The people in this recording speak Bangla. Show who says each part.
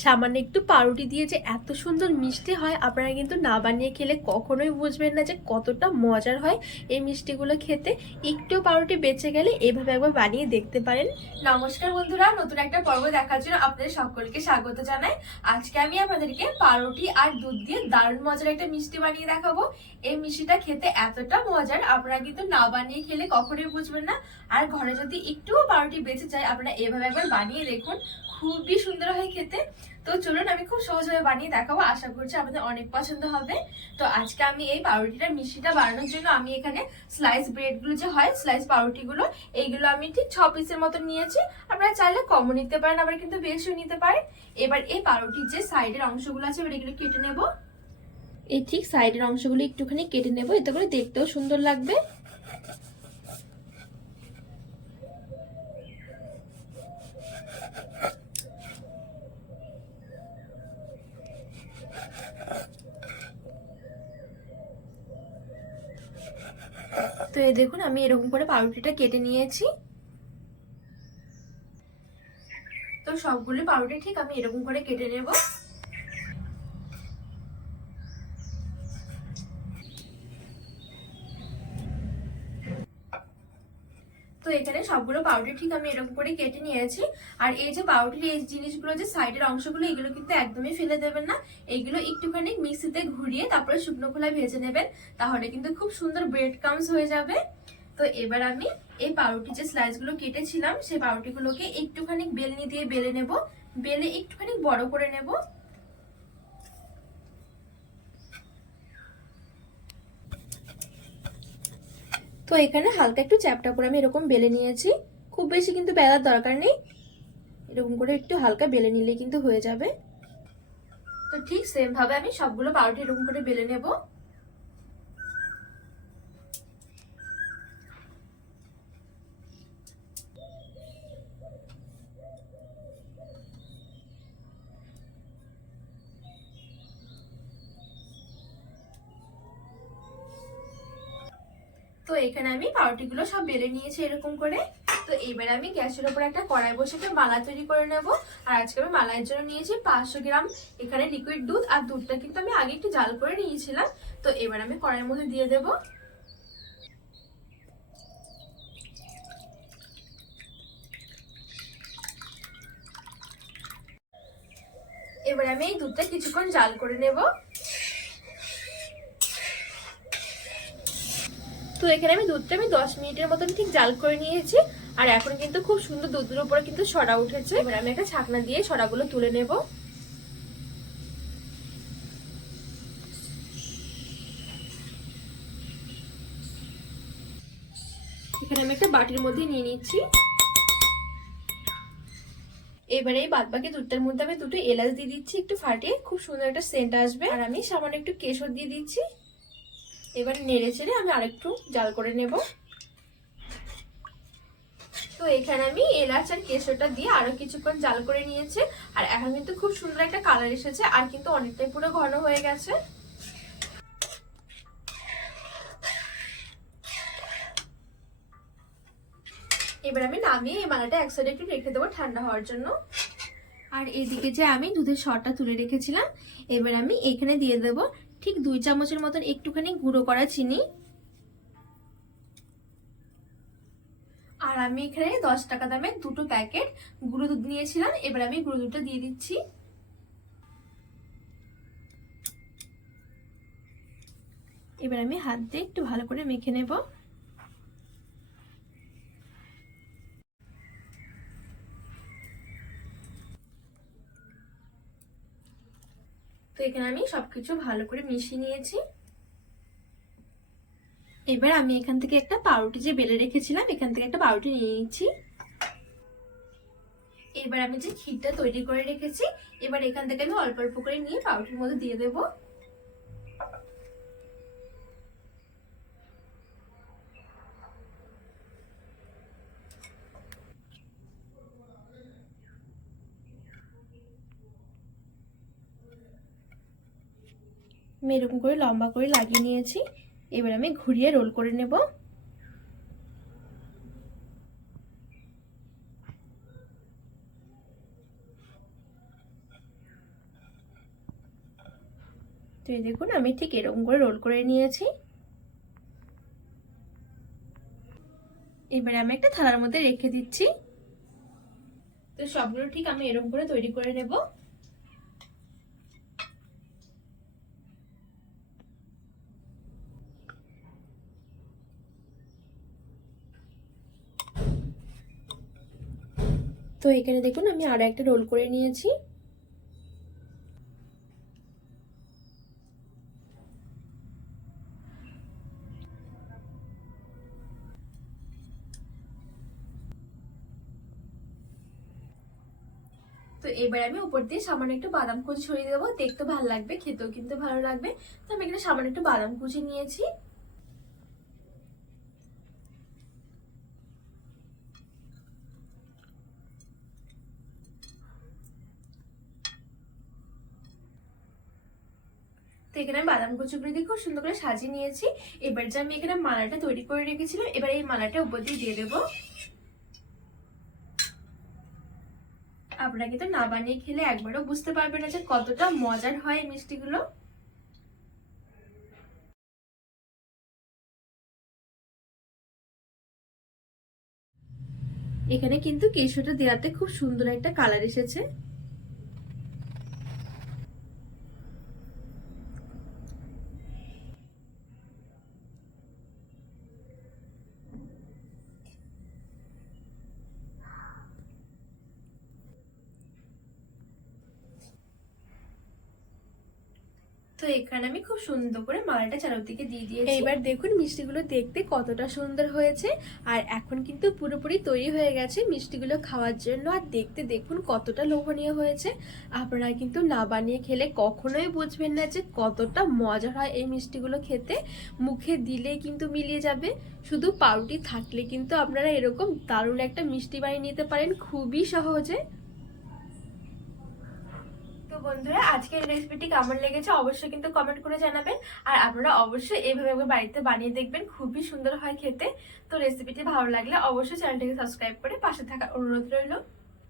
Speaker 1: সামান্য একটু পাউরুটি দিয়ে যে এত সুন্দর মিষ্টি হয়, আপনারা কিন্তু না বানিয়ে খেলে কখনোই বুঝবেন না যে কতটা মজার হয় এই মিষ্টিগুলো খেতে। একটু পাউরুটি বেঁচে গেলে এভাবে একবার বানিয়ে দেখতে পারেন।
Speaker 2: নমস্কার বন্ধুরা, নতুন একটা পর্ব দেখার জন্য আপনাদের সকলকে স্বাগত জানাই। আজকে আমি আপনাদেরকে পাউরুটি আর দুধ দিয়ে দারুণ মজার একটা মিষ্টি বানিয়ে দেখাবো। এই মিষ্টিটা খেতে এতটা মজার, আপনারা কিন্তু না বানিয়ে খেলে কখনোই বুঝবেন না। আর ঘরে যদি একটুও পাউরুটি বেঁচে যায়, আপনারা এভাবে একবার বানিয়ে দেখুন। খুবই সুন্দর হয় খেতে। তো চলুন আমি খুব সহজভাবে বানিয়ে দেখাবো, আশা করছি আপনাদের অনেক পছন্দ হবে। তো আজকে আমি এই পাউরুটিটা মিষ্টিটা বানানোর জন্য আমি এখানে স্লাইস ব্রেডগুলো যে হয় স্লাইস পাউরুটিগুলো, এইগুলো আমি ঠিক ছ পিসের মতো নিয়েছি। আপনারা চাইলে কমও নিতে পারেন, আবার কিন্তু বেশিও নিতে পারেন। এবার এই পাউরুটির যে সাইডের অংশগুলো আছে, এবার এগুলো কেটে নেব।
Speaker 1: এই ঠিক সাইডের অংশগুলো একটুখানি কেটে নেব, এতে করে দেখতেও সুন্দর লাগবে। দেখুন, আমি এরকম করে পাউরুটিটা কেটে নিয়েছি।
Speaker 2: তো সবগুলো পাউরুটি ঠিক আমি এরকম করে কেটে নেব। এখানে সবগুলো পাউরুটি ঠিক আমি এরকম করে কেটে নিয়েছি। আর এই যে পাউরুটির এই জিনিসগুলো যে সাইডের অংশগুলো, এগুলো কিন্তু একদমই ফেলে দেবেন না। এগুলো একটুখানি মিক্সিতে ঘুরিয়ে তারপরে শুকনো খোলায় ভেজে নেবেন। তাহলে কিন্তু খুব সুন্দর ব্রেড কামস হয়ে যাবে। তো এবার আমি এই পাউরুটি যে স্লাইসগুলো কেটেছিলাম, সেই পাউরুটিগুলোকে একটুখানি বেলনি দিয়ে বেলে নেব। বেলে একটুখানি বড় করে নেব।
Speaker 1: তো এখানে হালকা একটু চ্যাপটা করে আমি এরকম বেলে নিয়েছি। খুব বেশি কিন্তু বেলার দরকার নেই। এরকম করে একটু হালকা বেলে নিলে কিন্তু হয়ে যাবে।
Speaker 2: তো ঠিক সেমভাবে আমি সবগুলো পাউরুটি এরকম করে বেলে নেব। তো এখানে আমি পাউরুটিগুলো সব বেলে নিয়েছি এরকম করে। তো এবার আমি গ্যাসের উপর একটা কড়াই বসে একটা মালা তৈরি করে নেব। আর আজকে আমি মালাইয়ের জন্য নিয়েছি পাঁচশো গ্রাম এখানে লিকুইড দুধ। আর দুধটা কিন্তু আমি আগে একটু জাল করে নিয়েছিলাম। তো এবার আমি কড়াইয়ের মধ্যে দিয়ে দেব। এবার আমি এই দুধটা কিছুক্ষণ জাল করে নেব। তো এখানে আমি দুধটা আমি দশ মিনিটের মতন ঠিক জাল করে নিয়েছি। আর এখন কিন্তু খুব সুন্দর দুধের উপরে কিন্তু সরা উঠেছে। এবার আমি একটা ছাকনা দিয়ে সরাগুলো তুলে নেব। এখানে আমি একটা বাটির মধ্যে নিয়ে নিচ্ছি। এবারে এই বাদ বাকি দুধটার মধ্যে আমি দুটো এলাচ দিয়ে দিচ্ছি, একটু ফাটিয়ে। খুব সুন্দর একটা সেন্ট আসবে। আর আমি সামান্য একটু কেশর দিয়ে দিচ্ছি। এবার নেড়ে চেড়ে আমি আরেকটু জাল করে নেব। তো এখানে আমি এলাচ আর কেশরটা দিয়ে আরও কিছুক্ষণ জাল করে নিয়েছে। আর এখন কিন্তু খুব সুন্দর একটা কালার এসেছে, আর কিন্তু অনেকটাই পুরো ঘন হয়ে গেছে। এবার আমি নামিয়ে এই মালাটা এক সাইডে একটু রেখে দেবো ঠান্ডা হওয়ার জন্য। আর এদিকে যে আমি দুধের সরটা তুলে রেখেছিলাম, এবার আমি এখানে দিয়ে দেব ঠিক দুই চামচের মতন একটুখানি গুঁড়ো করা চিনি। আর আমি এখানে দশ টাকা দামের দুটো প্যাকেট গুঁড়ো দুধ নিয়েছিলাম, এবার আমি গুঁড়ো দুধটা দিয়ে দিচ্ছি। এবার আমি হাত দিয়ে একটু ভালো করে মেখে নেব। তো এখানে আমি সবকিছু ভালো করে মিশিয়ে নিয়েছি। এবার আমি এখান থেকে একটা পাউরুটি যে বেলে রেখেছিলাম, এখান থেকে একটা পাউরুটি নিয়ে নিচ্ছি। এবার আমি যে ক্ষীরটা তৈরি করে রেখেছি, এবার এখান থেকে আমি অল্প অল্প করে নিয়ে পাউরুটির মধ্যে দিয়ে দেব।
Speaker 1: আমি এরকম করে লম্বা করে লাগিয়ে নিয়েছি। এবার আমি ঘুরিয়ে রোল করে নেব। তো দেখুন, আমি ঠিক এরকম করে রোল করে নিয়েছি। এবারে আমি একটা থালার মধ্যে রেখে দিচ্ছি। তো সবগুলো ঠিক আমি এরকম করে তৈরি করে নেব। তো এখানে দেখুন, আমি আরও একটা রোল করে নিয়েছি। তো এবার আমি উপর দিয়ে সামান্য একটু বাদাম কুচি ছড়িয়ে দেবো। দেখতে ভালো লাগবে, খেতেও কিন্তু ভালো লাগবে। তো আমি এখানে সামান্য একটু বাদাম কুচি নিয়েছি। তো এখানে আমি বাদাম কুচিগুলো দিয়ে খুব সুন্দর করে সাজিয়ে নিয়েছি। এবার যে আমি এখানে মালাটা তৈরি করে রেখেছিলাম, এবার এই মালাটা উপর দিয়ে দিয়ে দেবো। আপনারা কিন্তু না বানিয়ে খেলে একবারও বুঝতে পারবেন না যে কতটা মজার হয় এই মিষ্টিগুলো। এখানে কিন্তু কেশোটা দেওয়াতে খুব সুন্দর একটা কালার এসেছে। তো এখানে আমি খুব সুন্দর করে মালাটা চারদিকে দিয়ে দিয়েছি। এইবার দেখুন মিষ্টিগুলো দেখতে কতটা সুন্দর হয়েছে। আর এখন কিন্তু পুরোপুরি তৈরি হয়ে গেছে মিষ্টিগুলো খাওয়ার জন্য। আর দেখতে দেখুন কতটা লোভনীয় হয়েছে। আপনারা কিন্তু না বানিয়ে খেলে কখনোই বুঝবেন না যে কতটা মজার হয় এই মিষ্টিগুলো খেতে। মুখে দিলে কিন্তু মিলিয়ে যাবে। শুধু পাউরুটি থাকলে কিন্তু আপনারা এরকম দারুণ একটা মিষ্টি বানিয়ে নিতে পারেন। খুবই সহজে। তো বন্ধুরা, আজকের রেসিপিটি কেমন লেগেছে অবশ্যই কিন্তু কমেন্ট করে জানাবেন। আর আপনারা অবশ্যই এইভাবে একবার বাড়িতে বানিয়ে দেখবেন, খুবই সুন্দর হয় খেতে। তো রেসিপিটি ভালো লাগলে অবশ্যই চ্যানেলটিকে সাবস্ক্রাইব করে পাশে থাকার অনুরোধ রইল।